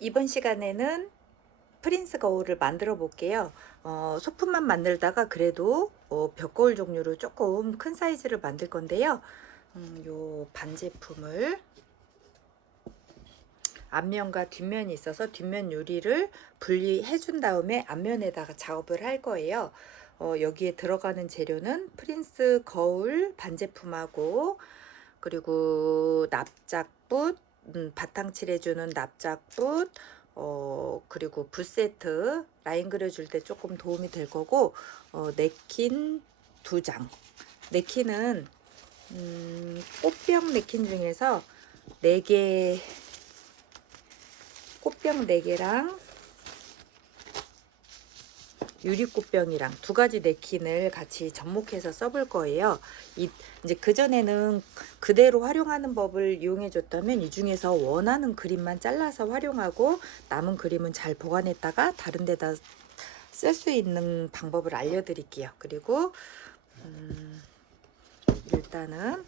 이번 시간에는 프린스 거울을 만들어 볼게요. 소품만 만들다가 그래도 벽거울 종류로 조금 큰 사이즈를 만들 건데요. 요 반제품을 앞면과 뒷면이 있어서 뒷면 유리를 분리해 준 다음에 앞면에다가 작업을 할 거예요. 여기에 들어가는 재료는 프린스 거울 반제품하고, 그리고 납작붓, 바탕 칠해주는 납작붓, 그리고 붓 세트, 라인 그려줄 때 조금 도움이 될 거고, 냅킨 2장. 냅킨은 꽃병 냅킨 중에서 4개, 꽃병 4개랑 유리꽃병이랑 2가지 냅킨을 같이 접목해서 써볼 거예요. 이제 그전에는 그대로 활용하는 법을 이용해 줬다면 이 중에서 원하는 그림만 잘라서 활용하고 남은 그림은 잘 보관했다가 다른 데다 쓸 수 있는 방법을 알려드릴게요. 그리고 일단은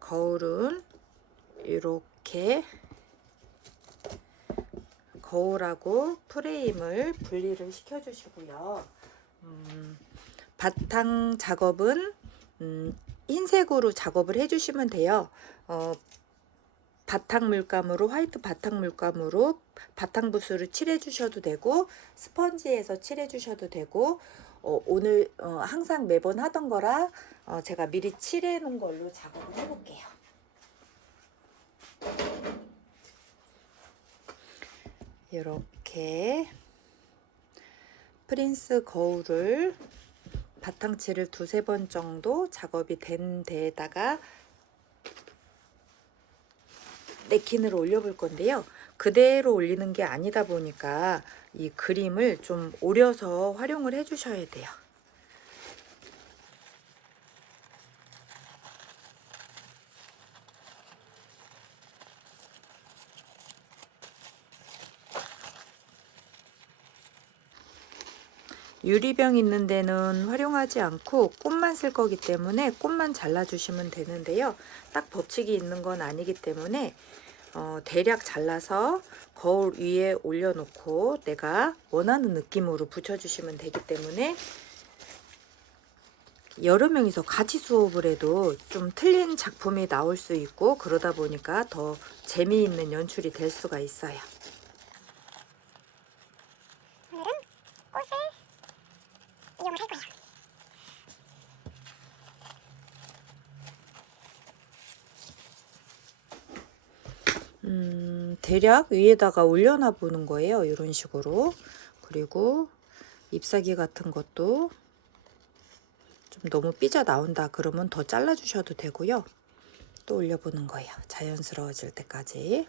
거울은 이렇게 거울하고 프레임을 분리를 시켜 주시고요. 바탕 작업은 흰색으로 작업을 해주시면 돼요. 바탕 물감으로, 화이트 바탕 물감으로 바탕 붓으로 칠해 주셔도 되고, 스펀지에서 칠해 주셔도 되고, 오늘 항상 매번 하던 거라 제가 미리 칠해 놓은 걸로 작업을 해 볼게요. 이렇게 프린스 거울을 바탕칠을 2~3번 정도 작업이 된 데에다가 냅킨을 올려볼 건데요. 그대로 올리는 게 아니다 보니까 이 그림을 좀 오려서 활용을 해 주셔야 돼요. 유리병 있는 데는 활용하지 않고 꽃만 쓸 거기 때문에 꽃만 잘라주시면 되는데요. 딱 법칙이 있는 건 아니기 때문에 대략 잘라서 거울 위에 올려놓고 내가 원하는 느낌으로 붙여주시면 되기 때문에 여러 명이서 같이 수업을 해도 좀 틀린 작품이 나올 수 있고, 그러다 보니까 더 재미있는 연출이 될 수가 있어요. 오늘은 꽃을 이용을 할 거예요. 대략 위에다가 올려놔 보는 거예요. 이런 식으로. 그리고 잎사귀 같은 것도 좀 너무 삐져 나온다 그러면 더 잘라 주셔도 되고요. 또 올려보는 거예요. 자연스러워질 때까지.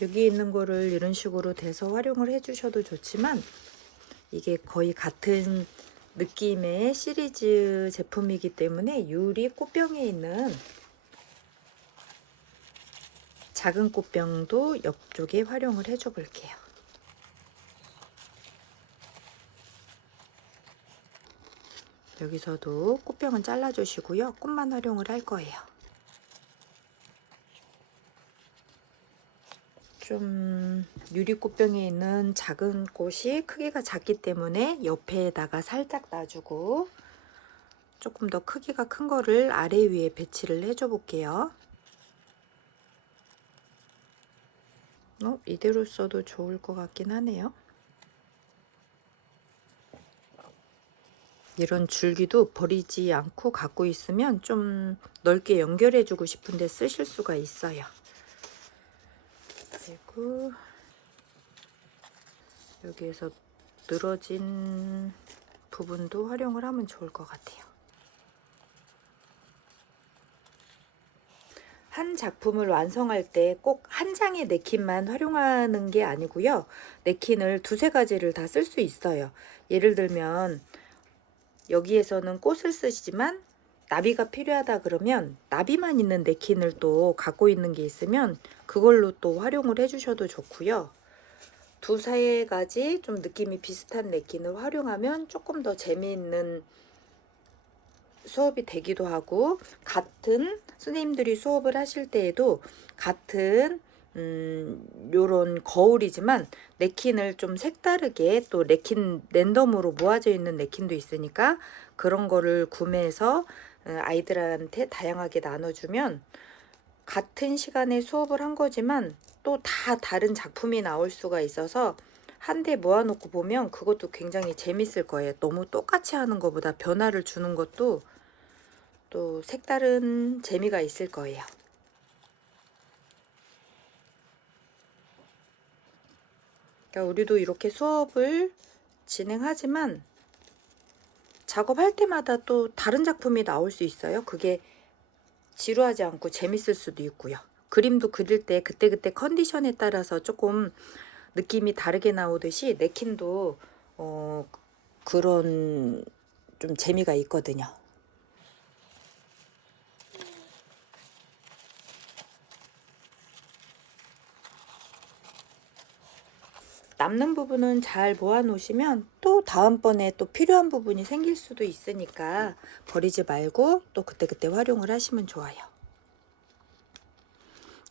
여기 있는 거를 이런 식으로 대서 활용을 해 주셔도 좋지만, 이게 거의 같은 느낌의 시리즈 제품이기 때문에 유리 꽃병에 있는 작은 꽃병도 옆쪽에 활용을 해줘 볼게요. 여기서도 꽃병은 잘라주시고요. 꽃만 활용을 할 거예요. 좀 유리 꽃병에 있는 작은 꽃이 크기가 작기 때문에 옆에다가 살짝 놔주고, 조금 더 크기가 큰 거를 아래 위에 배치를 해줘 볼게요. 이대로 써도 좋을 것 같긴 하네요. 이런 줄기도 버리지 않고 갖고 있으면 좀 넓게 연결해 주고 싶은데 쓰실 수가 있어요. 그리고 여기에서 늘어진 부분도 활용을 하면 좋을 것 같아요. 한 작품을 완성할 때 꼭 한 장의 냅킨만 활용하는 게 아니고요. 냅킨을 2~3가지를 다 쓸 수 있어요. 예를 들면 여기에서는 꽃을 쓰시지만 나비가 필요하다 그러면 나비만 있는 냅킨을 또 갖고 있는 게 있으면 그걸로 또 활용을 해주셔도 좋고요. 2~3가지 좀 느낌이 비슷한 냅킨을 활용하면 조금 더 재미있는 수업이 되기도 하고, 같은 선생님들이 수업을 하실 때에도 같은 요런 거울이지만 냅킨을 좀 색다르게, 또 냅킨 랜덤으로 모아져 있는 냅킨도 있으니까 그런 거를 구매해서 아이들한테 다양하게 나눠주면 같은 시간에 수업을 한 거지만 또 다 다른 작품이 나올 수가 있어서 한 대 모아놓고 보면 그것도 굉장히 재밌을 거예요. 너무 똑같이 하는 것보다 변화를 주는 것도 또 색다른 재미가 있을 거예요. 그러니까 우리도 이렇게 수업을 진행하지만 작업할 때마다 또 다른 작품이 나올 수 있어요. 그게 지루하지 않고 재밌을 수도 있고요. 그림도 그릴 때 그때그때 컨디션에 따라서 조금 느낌이 다르게 나오듯이 냅킨도 그런 좀 재미가 있거든요. 남는 부분은 잘 모아 놓으시면 또 다음번에 또 필요한 부분이 생길 수도 있으니까 버리지 말고 또 그때그때 활용을 하시면 좋아요.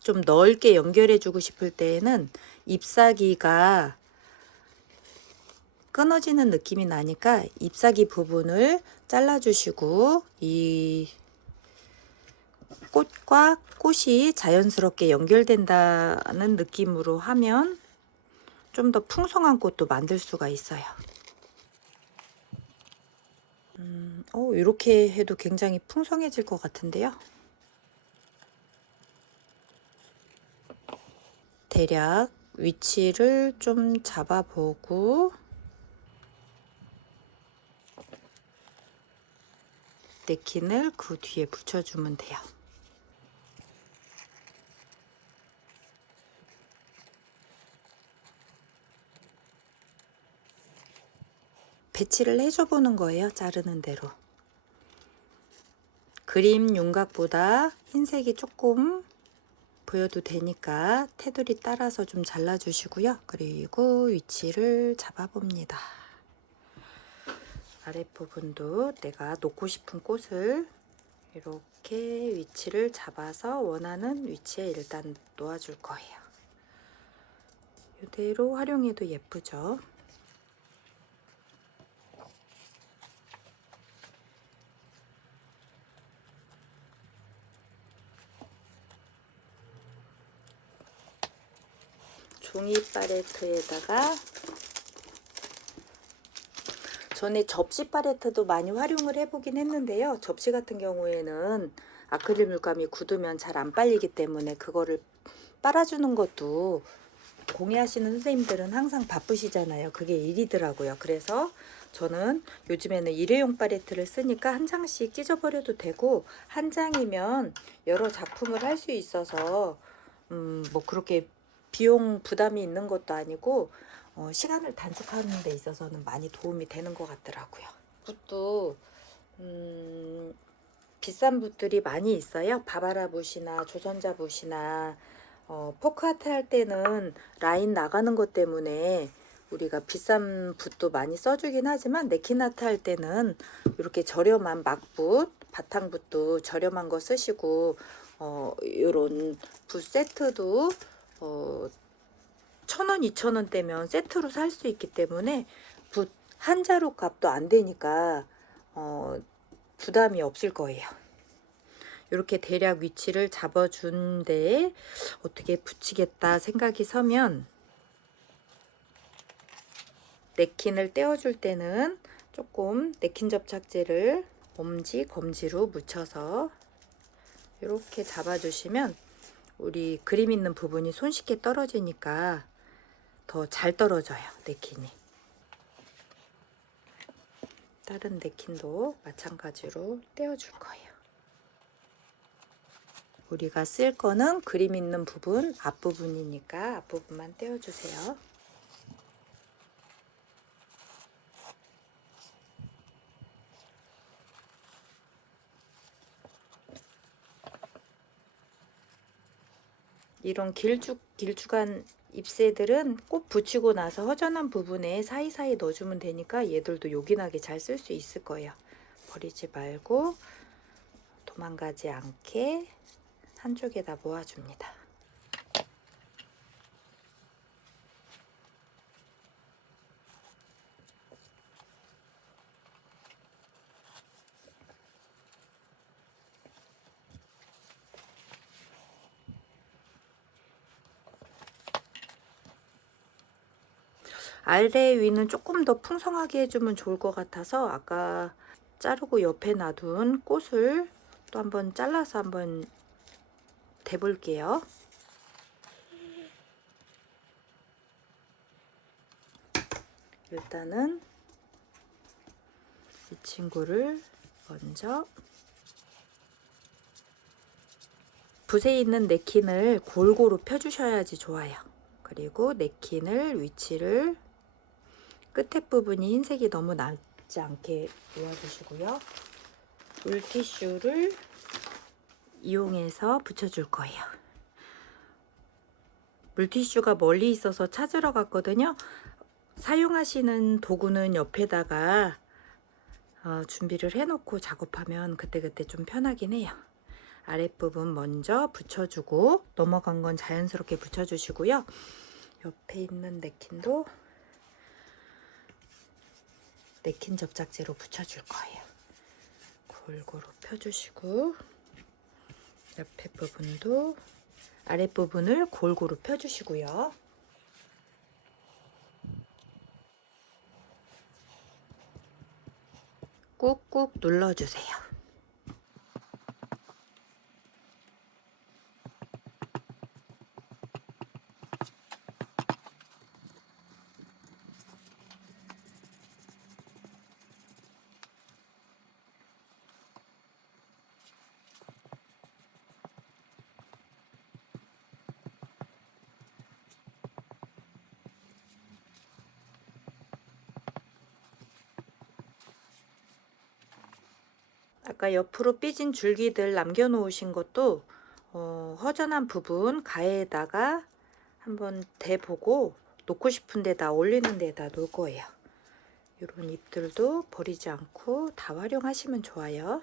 좀 넓게 연결해 주고 싶을 때에는 잎사귀가 끊어지는 느낌이 나니까 잎사귀 부분을 잘라 주시고 이 꽃과 꽃이 자연스럽게 연결된다는 느낌으로 하면 좀 더 풍성한 꽃도 만들 수가 있어요. 이렇게 해도 굉장히 풍성해질 것 같은데요. 대략 위치를 좀 잡아보고 냅킨을 그 뒤에 붙여주면 돼요. 배치를 해줘 보는 거예요. 자르는 대로. 그림 윤곽보다 흰색이 조금 보여도 되니까 테두리 따라서 좀 잘라주시고요. 그리고 위치를 잡아봅니다. 아랫부분도 내가 놓고 싶은 꽃을 이렇게 위치를 잡아서 원하는 위치에 일단 놓아줄 거예요. 이대로 활용해도 예쁘죠? 종이 팔레트에다가 전에 접시 팔레트도 많이 활용을 해보긴 했는데요. 접시 같은 경우에는 아크릴 물감이 굳으면 잘 안 빨리기 때문에 그거를 빨아주는 것도 공예하시는 선생님들은 항상 바쁘시잖아요. 그게 일이더라고요. 그래서 저는 요즘에는 일회용 팔레트를 쓰니까 한 장씩 찢어버려도 되고, 한 장이면 여러 작품을 할 수 있어서 뭐 그렇게 비용 부담이 있는 것도 아니고 시간을 단축하는 데 있어서는 많이 도움이 되는 것 같더라고요. 붓도 비싼 붓들이 많이 있어요. 바바라 붓이나 조선자 붓이나 포크아트 할 때는 라인 나가는 것 때문에 우리가 비싼 붓도 많이 써주긴 하지만 냅킨 아트 할 때는 이렇게 저렴한 막붓, 바탕붓도 저렴한 거 쓰시고 요런 붓 세트도 1,000원, 2,000원대면 세트로 살 수 있기 때문에 붓 한 자루 값도 안 되니까 부담이 없을 거예요. 이렇게 대략 위치를 잡아준 데에 어떻게 붙이겠다 생각이 서면 냅킨을 떼어줄 때는 조금 냅킨 접착제를 엄지, 검지로 묻혀서 이렇게 잡아주시면 우리 그림 있는 부분이 손쉽게 떨어지니까 더 잘 떨어져요. 냅킨이. 다른 냅킨도 마찬가지로 떼어줄 거예요. 우리가 쓸 거는 그림 있는 부분 앞부분이니까 앞부분만 떼어주세요. 이런 길쭉한 잎새들은 꽃 붙이고 나서 허전한 부분에 사이사이 넣어주면 되니까 얘들도 요긴하게 잘 쓸 수 있을 거예요. 버리지 말고 도망가지 않게 한쪽에다 모아줍니다. 아래 위는 조금 더 풍성하게 해주면 좋을 것 같아서 아까 자르고 옆에 놔둔 꽃을 또 한번 잘라서 한번 대볼게요. 일단은 이 친구를 먼저 붓에 있는 냅킨을 골고루 펴주셔야지 좋아요. 그리고 냅킨을 위치를 끝에 부분이 흰색이 너무 남지 않게 놓아주시고요. 물티슈를 이용해서 붙여줄 거예요. 물티슈가 멀리 있어서 찾으러 갔거든요. 사용하시는 도구는 옆에다가 준비를 해놓고 작업하면 그때그때 좀 편하긴 해요. 아랫부분 먼저 붙여주고 넘어간 건 자연스럽게 붙여주시고요. 옆에 있는 냅킨도 냅킨 접착제로 붙여줄 거예요. 골고루 펴주시고 옆에 부분도 아랫부분을 골고루 펴주시고요. 꾹꾹 눌러주세요. 아까 옆으로 삐진 줄기들 남겨놓으신 것도 허전한 부분 가에다가 한번 대보고 놓고 싶은 데다 올리는 데다 놓을 거예요. 이런 잎들도 버리지 않고 다 활용하시면 좋아요.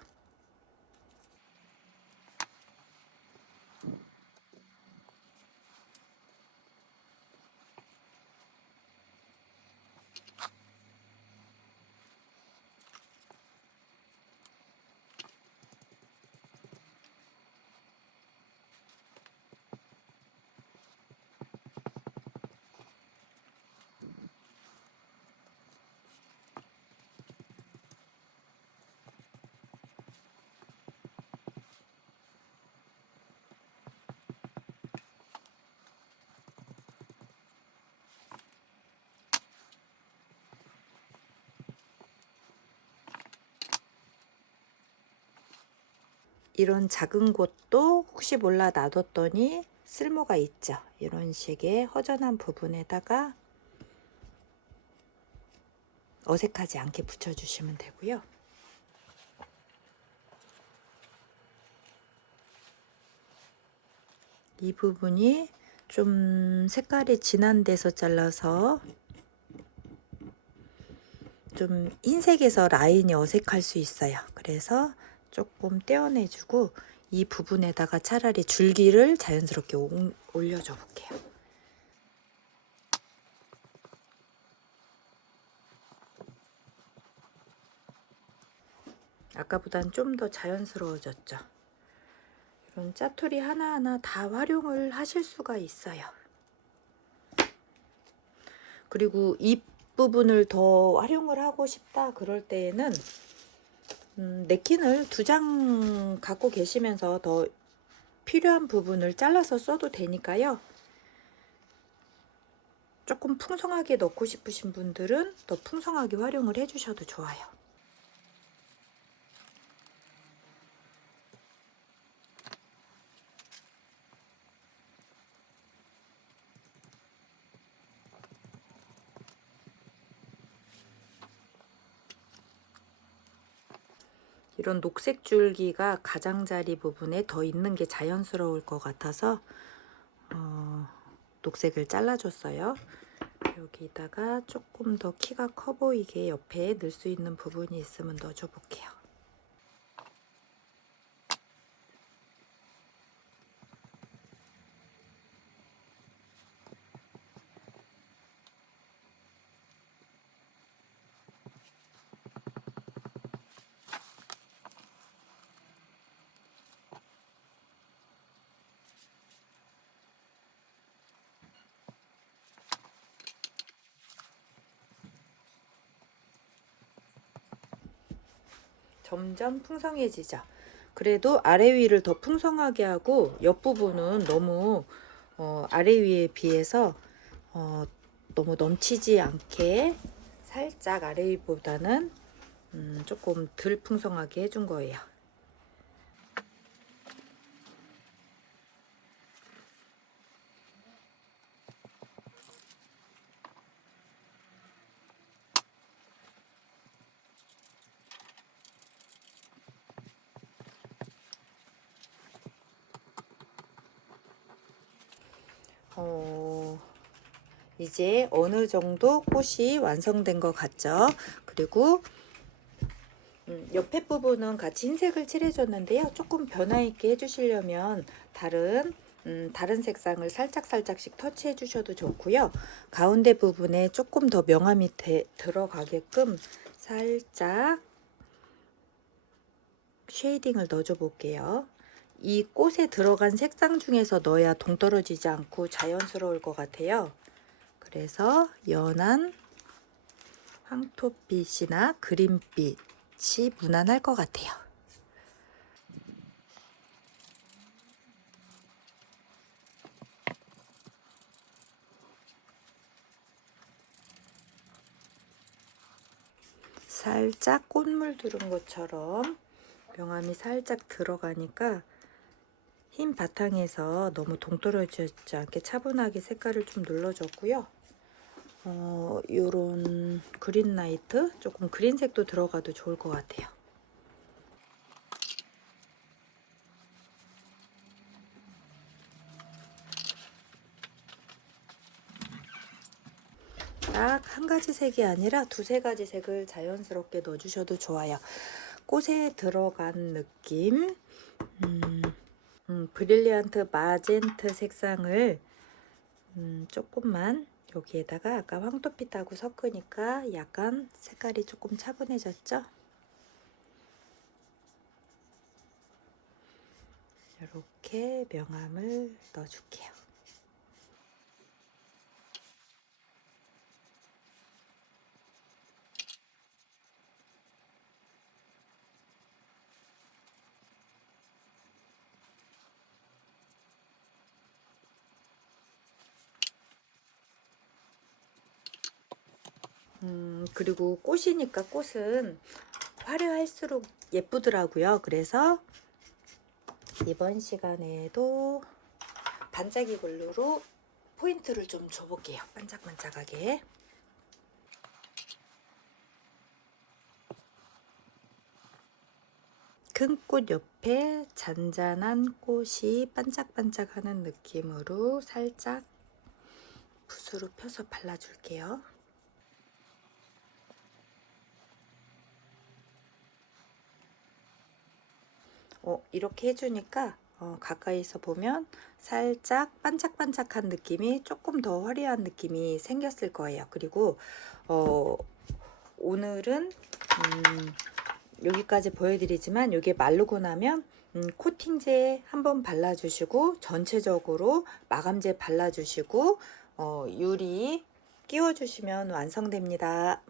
이런 작은 곳도 혹시 몰라 놔뒀더니 쓸모가 있죠. 이런 식의 허전한 부분에다가 어색하지 않게 붙여주시면 되고요. 이 부분이 좀 색깔이 진한 데서 잘라서 좀 흰색에서 라인이 어색할 수 있어요. 그래서 조금 떼어내주고 이 부분에다가 차라리 줄기를 자연스럽게 올려줘 볼게요. 아까보단 좀 더 자연스러워졌죠. 이런 짜투리 하나하나 다 활용을 하실 수가 있어요. 그리고 잎 부분을 더 활용을 하고 싶다 그럴 때에는 냅킨을 2장 갖고 계시면서 더 필요한 부분을 잘라서 써도 되니까요. 조금 풍성하게 넣고 싶으신 분들은 더 풍성하게 활용을 해주셔도 좋아요. 이런 녹색 줄기가 가장자리 부분에 더 있는 게 자연스러울 것 같아서 녹색을 잘라줬어요. 여기다가 조금 더 키가 커 보이게 옆에 넣을 수 있는 부분이 있으면 넣어줘 볼게요. 점점 풍성해지죠. 그래도 아래 위를 더 풍성하게 하고 옆부분은 너무 아래 위에 비해서 너무 넘치지 않게 살짝 아래 위보다는 조금 덜 풍성하게 해준 거예요. 이제 어느 정도 꽃이 완성된 것 같죠? 그리고 옆에 부분은 같이 흰색을 칠해줬는데요. 조금 변화 있게 해주시려면 다른 색상을 살짝씩 터치해 주셔도 좋고요. 가운데 부분에 조금 더 명암이 들어가게끔 살짝 쉐이딩을 넣어줘 볼게요. 이 꽃에 들어간 색상 중에서 넣어야 동떨어지지 않고 자연스러울 것 같아요. 그래서 연한 황토빛이나 그린빛이 무난할 것 같아요. 살짝 꽃물 두른 것처럼 명암이 살짝 들어가니까 흰 바탕에서 너무 동떨어지지 않게 차분하게 색깔을 좀 눌러줬고요. 요런 그린라이트, 조금 그린색도 들어가도 좋을 것 같아요. 딱 한 가지 색이 아니라 두세 가지 색을 자연스럽게 넣어주셔도 좋아요. 꽃에 들어간 느낌, 브릴리언트 마젠트 색상을 조금만 여기에다가 아까 황토빛하고 섞으니까 약간 색깔이 조금 차분해졌죠? 이렇게 명암을 넣어줄게요. 그리고 꽃이니까 꽃은 화려할수록 예쁘더라고요. 그래서 이번 시간에도 반짝이 글루로 포인트를 좀 줘볼게요. 반짝반짝하게. 큰 꽃 옆에 잔잔한 꽃이 반짝반짝하는 느낌으로 살짝 붓으로 펴서 발라줄게요. 이렇게 해주니까 가까이서 보면 살짝 반짝반짝한 느낌이 조금 더 화려한 느낌이 생겼을 거예요. 그리고 오늘은 여기까지 보여드리지만 이게 마르고 나면 코팅제 한번 발라주시고 전체적으로 마감제 발라주시고 유리 끼워주시면 완성됩니다.